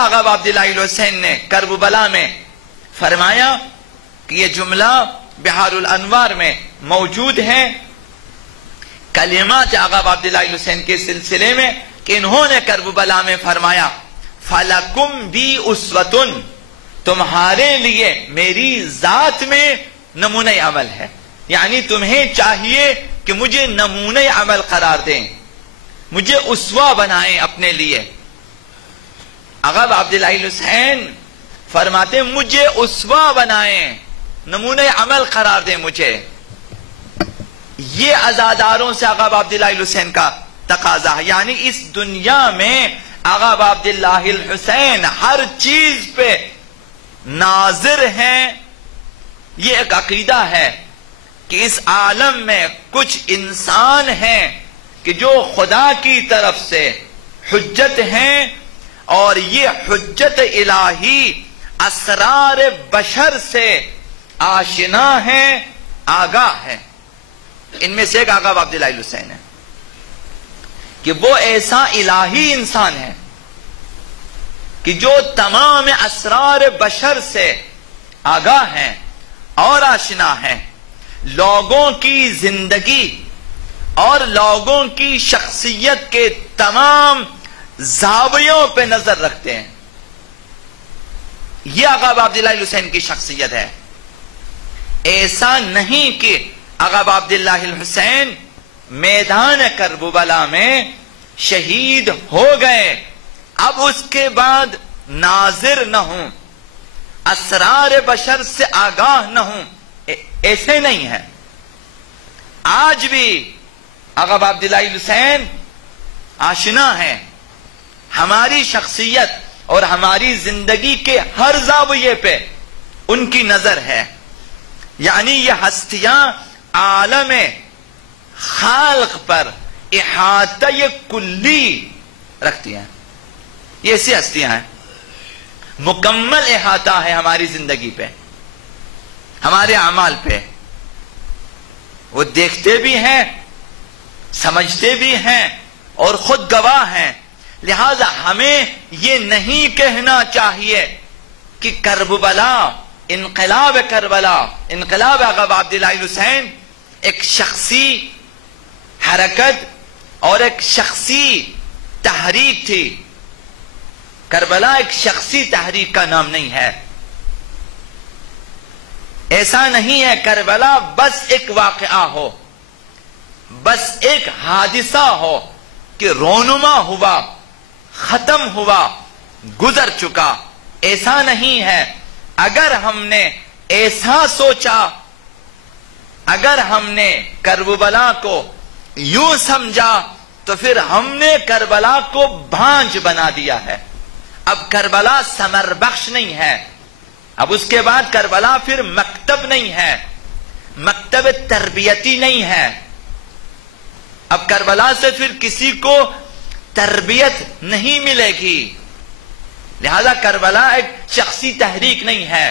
آقا عبداللہ الحسین نے کربلا میں فرمایا کہ یہ جملہ بحار الانوار میں موجود ہے، کلمات آقا عبداللہ الحسین کے سلسلے میں، کہ انہوں نے کربلا میں فرمایا فَلَكُمْ بِي أُسْوَةٌ، تمہارے لیے میری ذات میں نمونہ عمل ہے، یعنی تمہیں چاہیے کہ مجھے نمونہ عمل قرار دیں، مجھے اسوہ بنائیں اپنے لیے۔ آقا عبداللہ الحسین فرماتے ہیں مجھے اسوہ بنائیں، نمونہ عمل قرار دیں مجھے۔ یہ عزاداروں سے آقا عبداللہ الحسین کا تقاضا ہے، یعنی اس دنیا میں آقا عبداللہ الحسین ہر چیز پہ ناظر ہیں۔ یہ ایک عقیدہ ہے کہ اس عالم میں کچھ انسان ہیں کہ جو خدا کی طرف سے حجت ہیں، اور یہ حجت الہی اسرار بشر سے آشنا ہیں، آگاہ ہیں۔ ان میں سے ایک آقا عبداللہ الحسین ہے کہ وہ ایسا الہی انسان ہے کہ جو تمام اسرار بشر سے آگاہ ہیں اور آشنا ہیں، لوگوں کی زندگی اور لوگوں کی شخصیت کے تمام زاویوں پہ نظر رکھتے ہیں۔ یہ آقا عبداللہ الحسین کی شخصیت ہے۔ ایسا نہیں کہ آقا عبداللہ الحسین میدان کربلا میں شہید ہو گئے، اب اس کے بعد ناظر نہ ہوں، اسرار بشر سے آگاہ نہ ہوں، ایسے نہیں ہے۔ آج بھی آقا عبداللہ الحسین آشنا ہے، ہماری شخصیت اور ہماری زندگی کے ہر زاویے پہ ان کی نظر ہے، یعنی یہ ہستیاں عالم خالق پر احاطہ کلی رکھتی ہیں۔ یہ ایسی ہستیاں ہیں، مکمل احاطہ ہے ہماری زندگی پہ، ہمارے اعمال پہ۔ وہ دیکھتے بھی ہیں، سمجھتے بھی ہیں اور خود گواہ ہیں۔ لہذا ہمیں یہ نہیں کہنا چاہیے کہ کربلا، انقلاب کربلا، انقلاب آقا عبداللہ الحسین ایک شخصی حرکت اور ایک شخصی تحریک تھی۔ کربلا ایک شخصی تحریک کا نام نہیں ہے، ایسا نہیں ہے۔ کربلا بس ایک واقعہ ہو، بس ایک حادثہ ہو کہ رونما ہوا، ختم ہوا، گزر چکا، ایسا نہیں ہے۔ اگر ہم نے ایسا سوچا، اگر ہم نے کربلا کو یوں سمجھا، تو پھر ہم نے کربلا کو بھانج بنا دیا ہے۔ اب کربلا ثمر بخش نہیں ہے، اب اس کے بعد کربلا پھر مکتب نہیں ہے، مکتب تربیتی نہیں ہے۔ اب کربلا سے پھر کسی کو تربیت نہیں ملے گی، لہذا کربلا ایک شخصی تحریک نہیں ہے۔